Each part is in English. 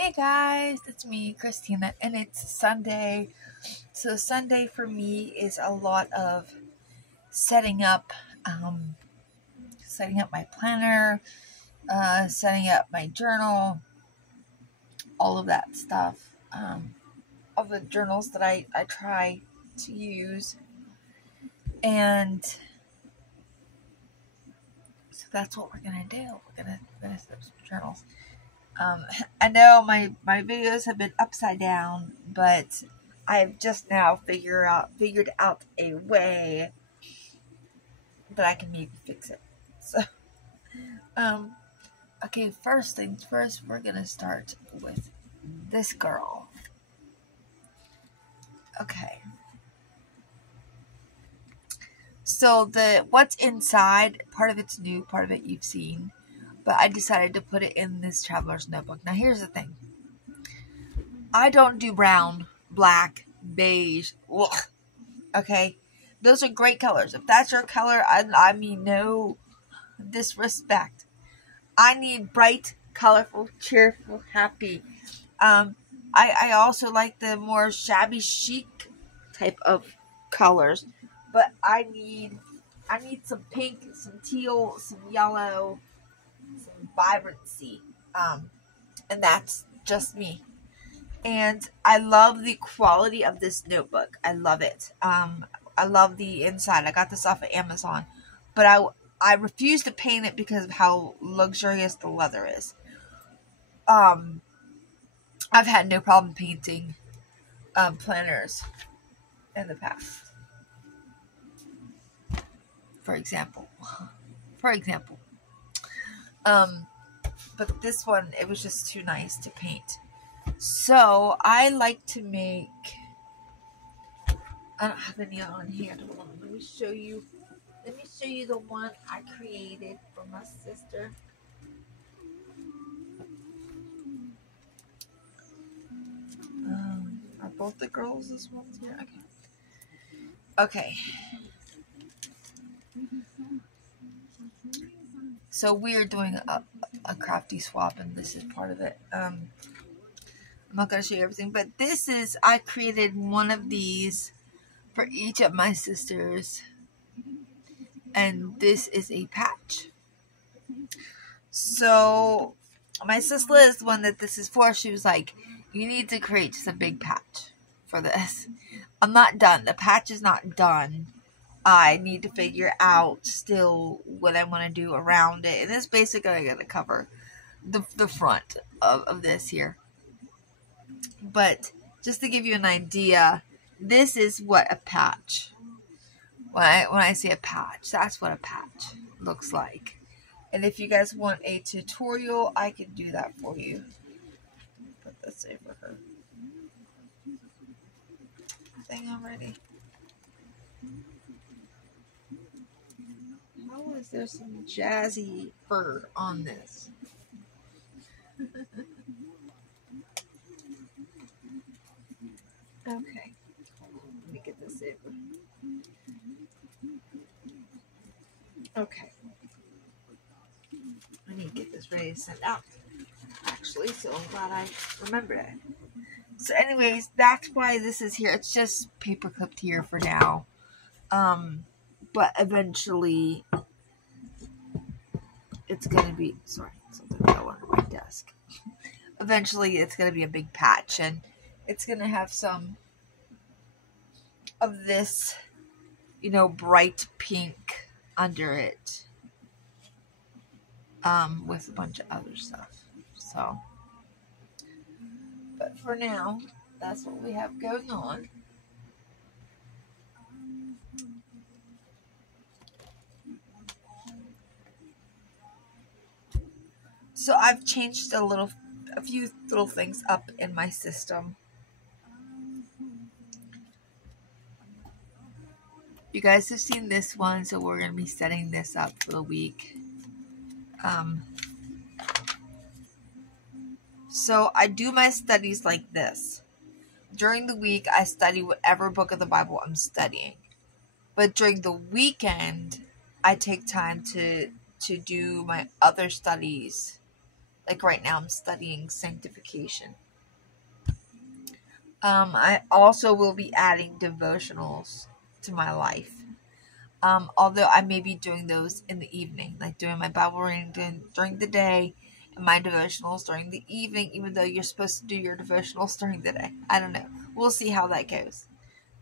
Hey guys, it's me, Christina, and it's Sunday. So Sunday for me is a lot of setting up, setting up my planner, setting up my journal, all of that stuff. Of the journals that I try to use, and so that's what we're gonna do. We're gonna set up some journals. I know my videos have been upside down, but I've just now figured out a way that I can maybe fix it. So, um, okay, first things first, we're gonna start with this girl. Okay. So what's inside, part of it's new, part of it you've seen, but I decided to put it in this traveler's notebook. Now here's the thing. I don't do brown, black, beige. Ugh. Okay? Those are great colors. If that's your color, I mean no disrespect. I need bright, colorful, cheerful, happy. I also like the more shabby chic type of colors, but I need some pink, some teal, some yellow, some vibrancy. And that's just me. And I love the quality of this notebook. I love it. I love the inside. I got this off of Amazon, but I refuse to paint it because of how luxurious the leather is. I've had no problem painting planners in the past. For example, but this one, it was just too nice to paint. So I like to make. I don't have any on hand. Hold on, let me show you. Let me show you the one I created for my sister. Are both the girls this one's here? Okay. So we are doing a crafty swap, and this is part of it. I'm not going to show you everything, but I created one of these for each of my sisters, and this is a patch. So my sister is the one that this is for. She was like, you need to create just a big patch for this. I'm not done. The patch is not done. I need to figure out still what I want to do around it. And it's basically going to cover the front of this here. But just to give you an idea, this is what a patch. When I say a patch, that's what a patch looks like. And if you guys want a tutorial, I can do that for you. Put this over her thing already. How is there some jazzy fur on this? Okay. Let me get this over. Okay. I need to get this ready to send out. Actually, so I'm glad I remembered it. So anyways, that's why this is here. It's just paper clipped here for now. But eventually it's gonna be something fell under my desk. Eventually it's gonna be a big patch, and it's gonna have some of this, bright pink under it. With a bunch of other stuff. So, but for now, that's what we have going on. So I've changed a few little things up in my system. You guys have seen this one, so we're going to be setting this up for the week. So I do my studies like this. During the week, I study whatever book of the Bible I'm studying. But during the weekend, I take time to do my other studies Like right now I'm studying sanctification. I also will be adding devotionals to my life. Although I may be doing those in the evening, like doing my Bible reading during the day and my devotionals during the evening, even though you're supposed to do your devotionals during the day. I don't know. We'll see how that goes.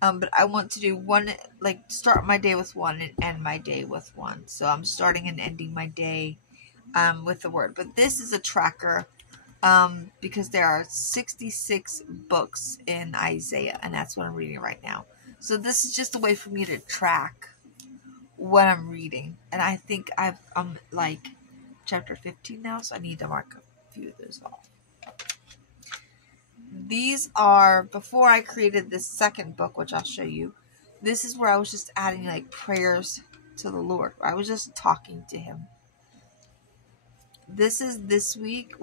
But I want to do one, like start my day with one and end my day with one. So I'm starting and ending my day with the word. But this is a tracker because there are 66 books in Isaiah, and that's what I'm reading right now. So this is just a way for me to track what I'm reading. And I think I'm like chapter 15 now, so I need to mark a few of those off. These are, before I created this second book, which I'll show you, this is where I was just adding like prayers to the Lord. I was just talking to him. This is this week,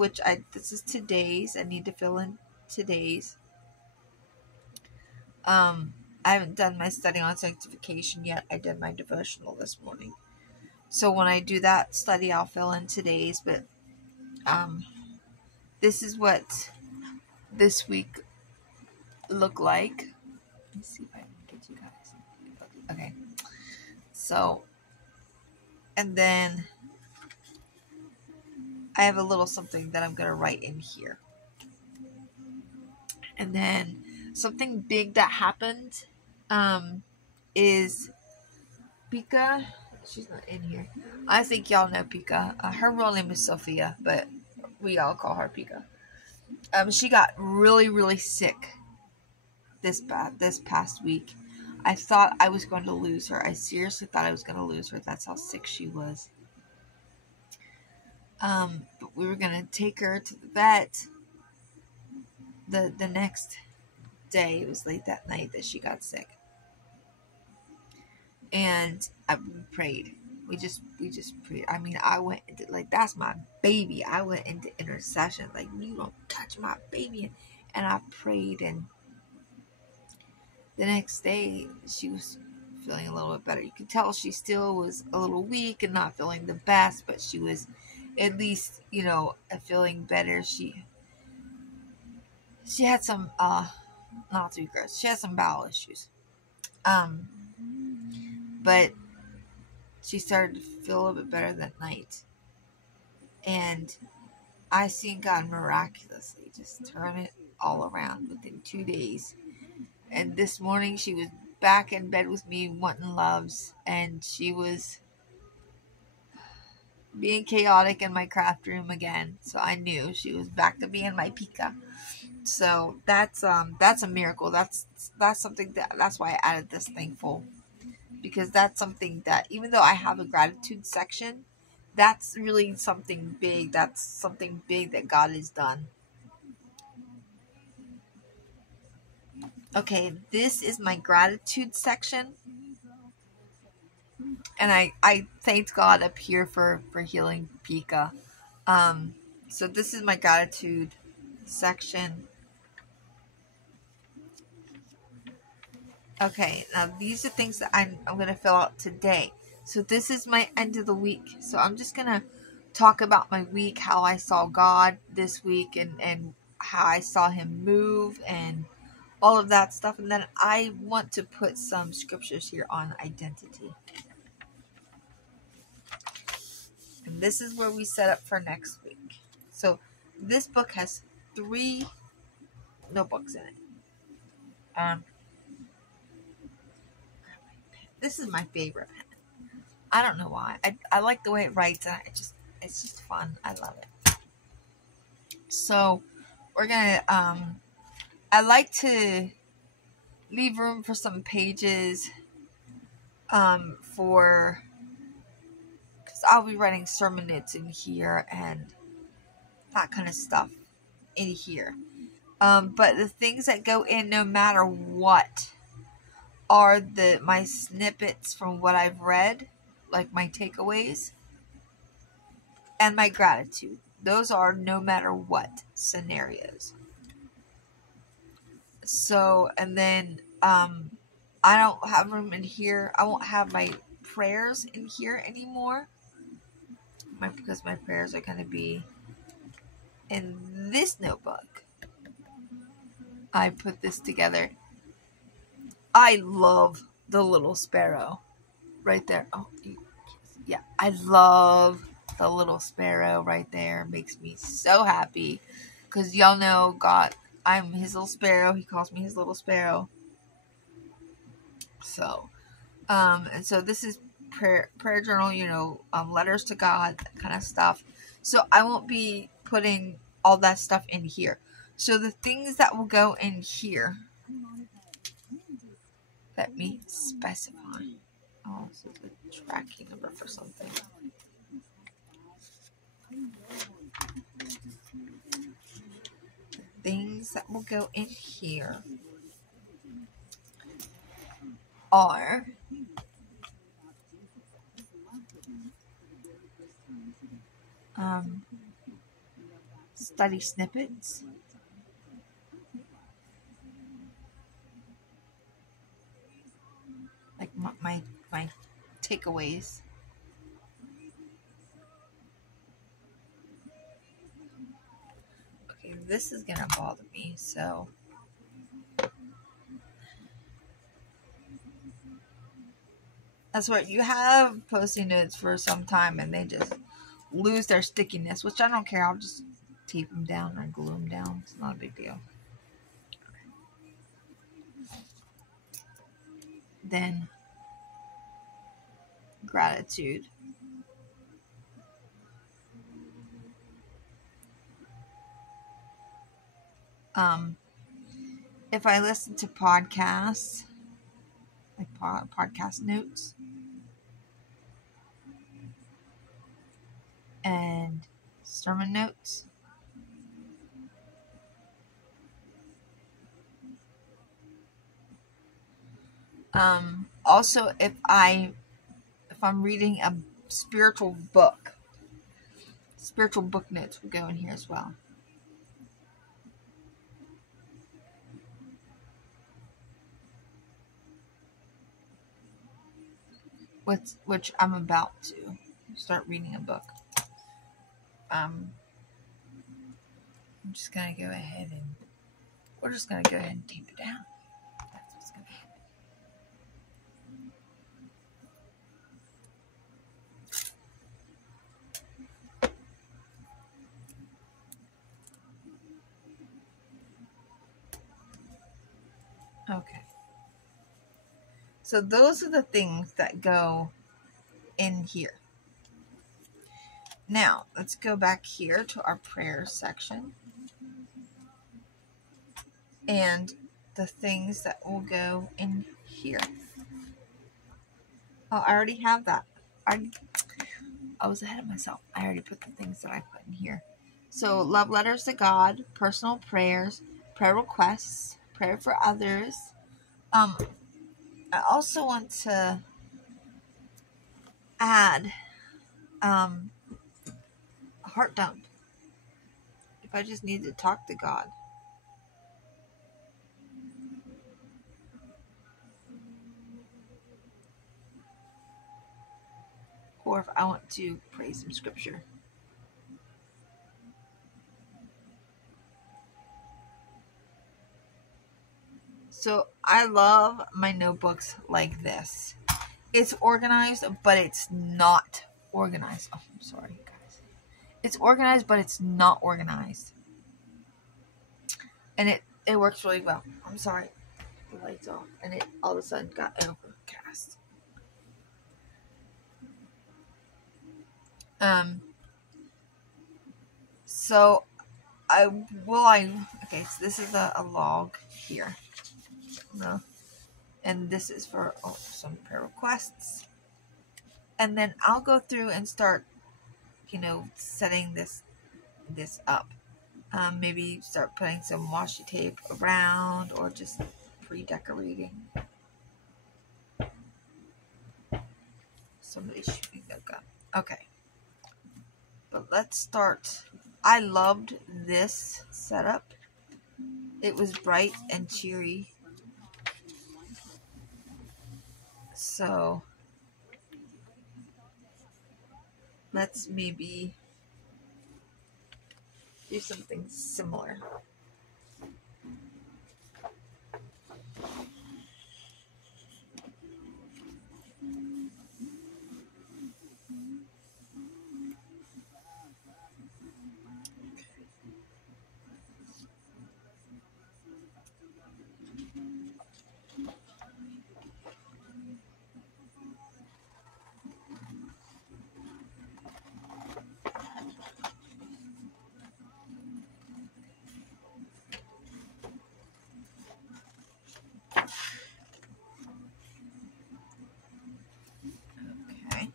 this is today's. I need to fill in today's. I haven't done my study on sanctification yet. I did my devotional this morning. So when I do that study, I'll fill in today's. But this is what this week looked like. Let me see if I can get you guys. Okay. So, and then I have a little something that I'm going to write in here. And then something big that happened is Pika. She's not in here. I think y'all know Pika. Her real name is Sophia, but we all call her Pika. She got really, really sick this past week. I thought I was going to lose her. I seriously thought I was going to lose her. That's how sick she was. But we were going to take her to the vet the next day. It was late that night that she got sick. And I prayed. We just prayed. I mean, I went into, like, that's my baby. I went into intercession. Like, you don't touch my baby. And I prayed, and the next day she was feeling a little bit better. You could tell she still was a little weak and not feeling the best, but she was at least, feeling better. She had some not to be gross, she had some bowel issues. But she started to feel a little bit better that night. And I seen God miraculously just turn it all around within 2 days. And this morning she was back in bed with me wanting loves, and she was being chaotic in my craft room again. So I knew she was back to being my Pika. So that's a miracle. That's something that's why I added this thankful, because that's something that, even though I have a gratitude section, that's really something big. That's something big that God has done. Okay, this is my gratitude section. And I thanked God up here for healing Pika. So this is my gratitude section. Okay, now these are things that I'm going to fill out today. So this is my end of the week. So I'm just going to talk about my week, how I saw God this week, and how I saw him move and all of that stuff. And then I want to put some scriptures here on identity. And this is where we set up for next week. So this book has 3 notebooks in it. This is my favorite pen. I don't know why. I like the way it writes, and it's just fun. I love it. So we're gonna I like to leave room for some pages because I'll be writing sermon notes in here and that kind of stuff in here. But the things that go in no matter what are my snippets from what I've read, like my takeaways, and my gratitude. Those are no matter what scenarios. So, and then I don't have room in here. I won't have my prayers in here anymore, because my prayers are going to be in this notebook, I put this together. I love the little sparrow right there. Oh, yeah, I love the little sparrow right there. Makes me so happy because y'all know God, I'm his little sparrow. He calls me his little sparrow. So, and so this is prayer journal, letters to God, that kind of stuff. So I won't be putting all that stuff in here. So the things that will go in here, let me specify. Oh, this is a tracking number for something. Things that will go in here are study snippets, like my takeaways. Okay, this is gonna bother me, so that's what you have Post-it notes for some time and they just lose their stickiness, which I don't care. I'll just tape them down or glue them down. It's not a big deal. Then gratitude. If I listen to podcasts, like podcast notes, and sermon notes, also if I'm reading a spiritual book notes will go in here as well. Which I'm about to start reading a book. I'm just gonna go ahead and we're just gonna go ahead and tape it down. That's what's gonna happen. Okay. So those are the things that go in here. Now let's go back here to our prayer section. And the things that will go in here. Oh, I already have that. I was ahead of myself. I already put the things that I put in here. So, love letters to God, personal prayers, prayer requests, prayer for others. I also want to add a heart dump. If I just need to talk to God. Or if I want to pray some scripture. So I love my notebooks like this. It's organized, but it's not organized. Oh, I'm sorry, guys. It's organized, but it's not organized. And it works really well. I'm sorry. The lights off. And it all of a sudden got overcast. So okay, so this is a log here. No. And this is for some prayer requests. And then I'll go through and start, setting this up. Maybe start putting some washi tape around or just pre-decorating. Somebody's shooting their gun. Okay. But let's start. I loved this setup. It was bright and cheery. So let's maybe do something similar. Okay.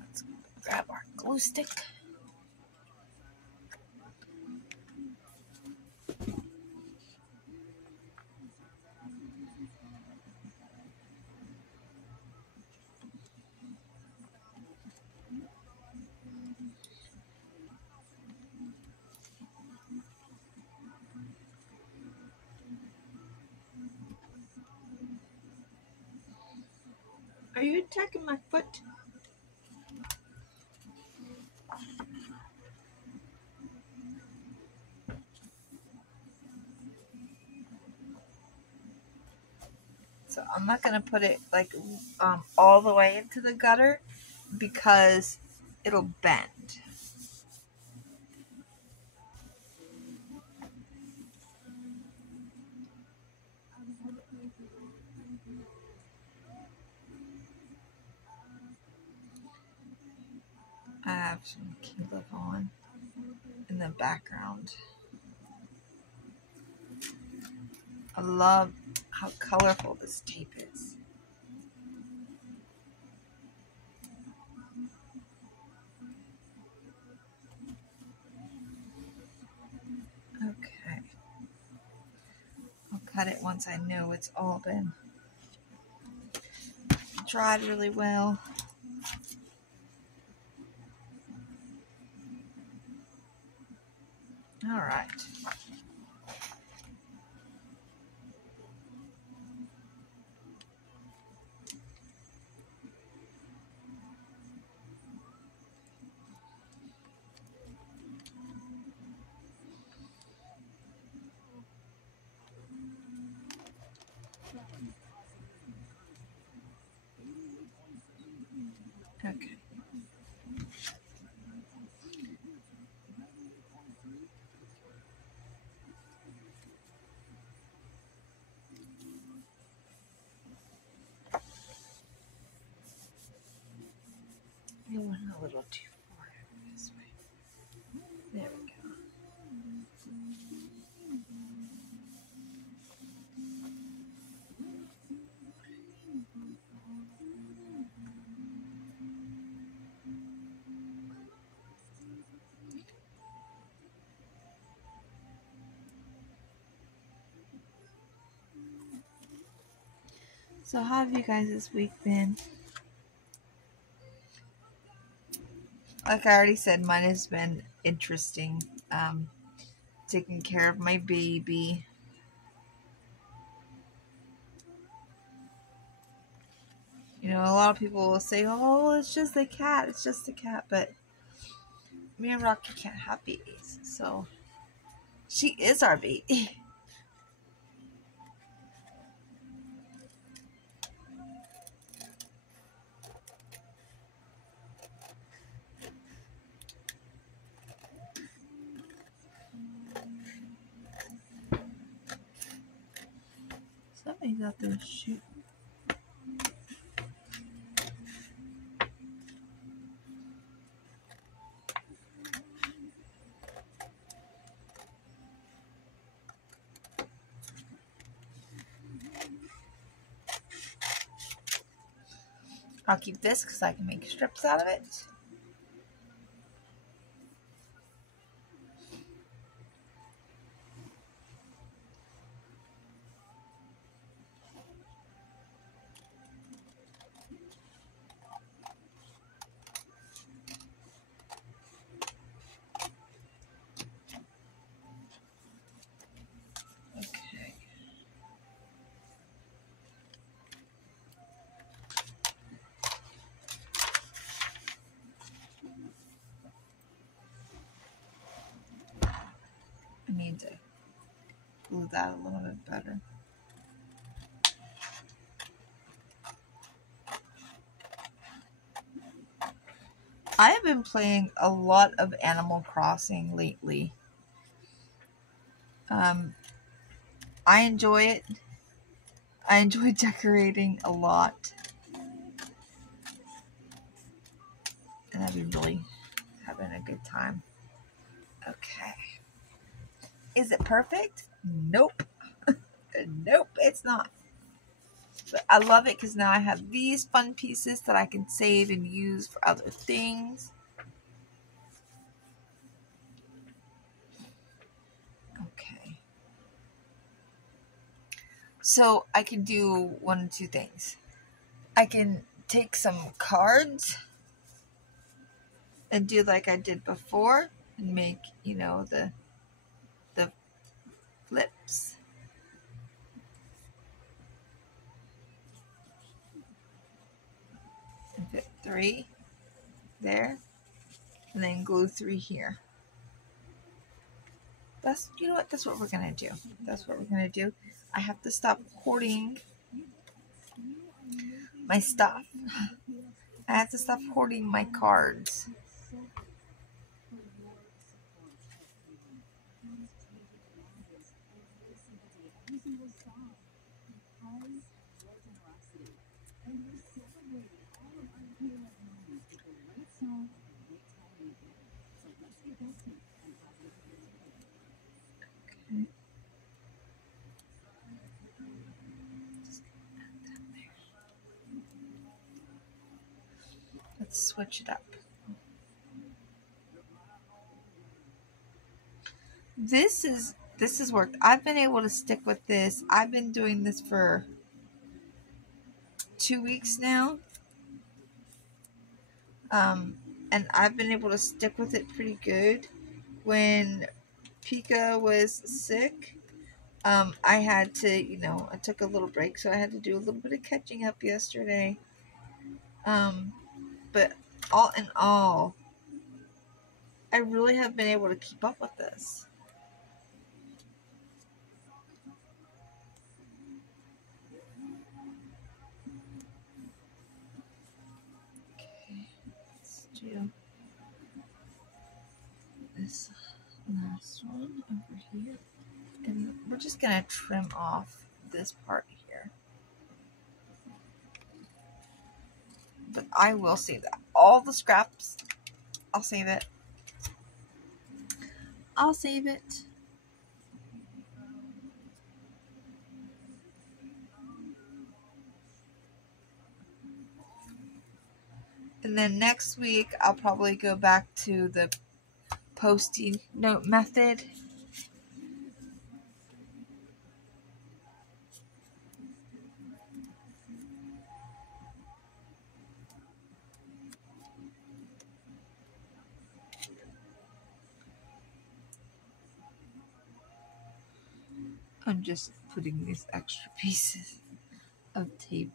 Let's grab our glue stick. Are you attacking my foot? So I'm not gonna put it like all the way into the gutter because it'll bend. I have some Key-Lip on in the background. I love how colorful this tape is. Okay. I'll cut it once I know it's all been dried really well. All right. Okay. You went a little too far this way. There we go. So how have you guys this week been? Like I already said, mine has been interesting. Taking care of my baby. You know, a lot of people will say, oh, it's just a cat. It's just a cat. But me and Rocky can't have babies. So she is our baby. Somebody's out there shooting. I'll keep this because I can make strips out of it. Okay. smooth out a little bit better. I have been playing a lot of Animal Crossing lately. I enjoy it. I enjoy decorating a lot. And I've been really having a good time. Okay. Is it perfect? Nope. Nope, it's not. But I love it because now I have these fun pieces that I can save and use for other things. Okay. So I can do one of two things. I can take some cards and do like I did before and make, the flips. And put 3 there. And then glue 3 here. That's what we're going to do. That's what we're going to do. I have to stop hoarding my stuff. I have to stop hoarding my cards. Let's switch it up. This has worked. I've been able to stick with this. I've been doing this for 2 weeks now. And I've been able to stick with it pretty good. When Pika was sick, I had to, I took a little break, so I had to do a little bit of catching up yesterday. But all in all, I really have been able to keep up with this. Okay, let's do this last one over here. And we're just going to trim off this part here. But I will save that. All the scraps, I'll save it. I'll save it. And then next week, I'll probably go back to the Post-it note method. I'm just putting these extra pieces of tape.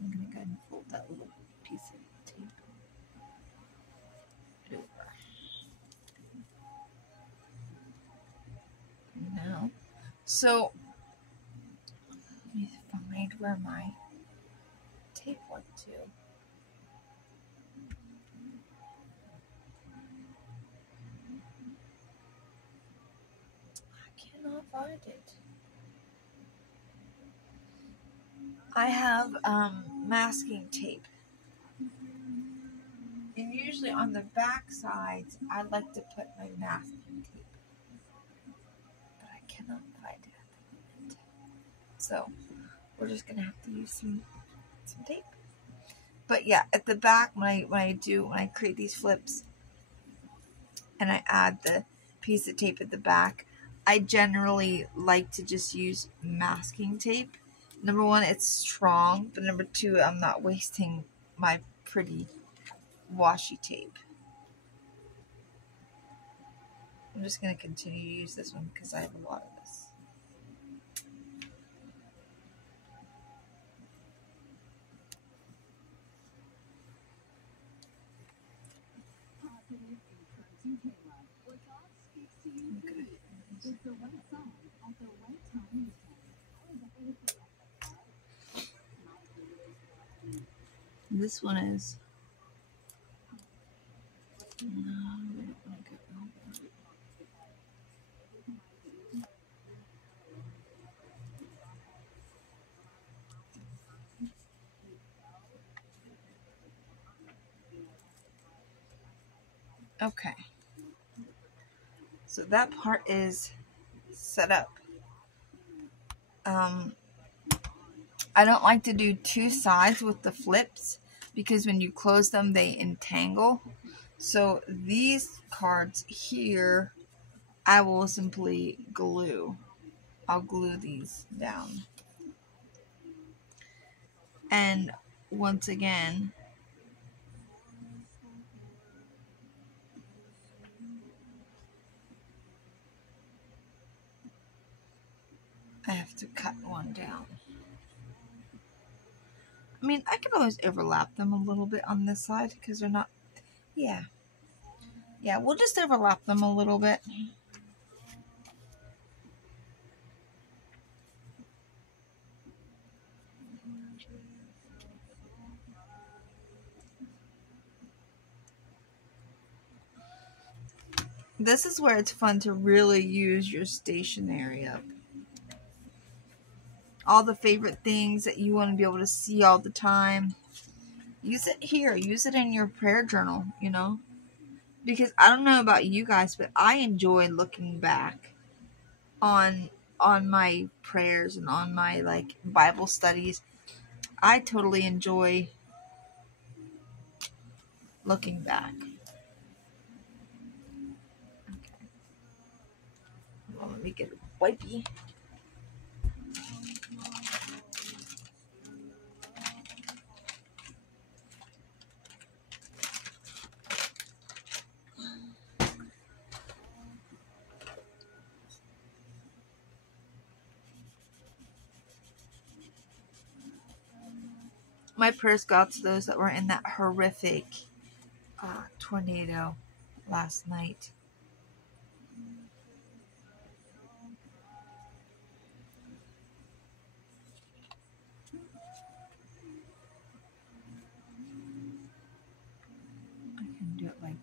I'm going to go and fold that little piece of tape over. Now, so let me find where my tape went to. I cannot find it. I have masking tape. And usually on the back sides, I like to put my masking tape. But I cannot find it at the moment. So we're just going to have to use some tape. But yeah, at the back, when I create these flips and I add the piece of tape at the back, I generally like to just use masking tape. Number one, it's strong, but number two, I'm not wasting my pretty washi tape. I'm just going to continue to use this one because I have a lot of this. This one is. Okay. So that part is set up. I don't like to do two sides with the flips because when you close them, they entangle. So these cards here, I will simply glue. I'll glue these down. And once again, I have to cut one down. I mean, I could always overlap them a little bit on this side because they're not, yeah. Yeah, we'll just overlap them a little bit. This is where it's fun to really use your stationery up. All the favorite things that you want to be able to see all the time. Use it here. Use it in your prayer journal, you know. Because I don't know about you guys, but I enjoy looking back on my prayers and on my like Bible studies. I totally enjoy looking back. Okay. Well, let me get a wipey. My prayers go out to those that were in that horrific tornado last night. I can do it like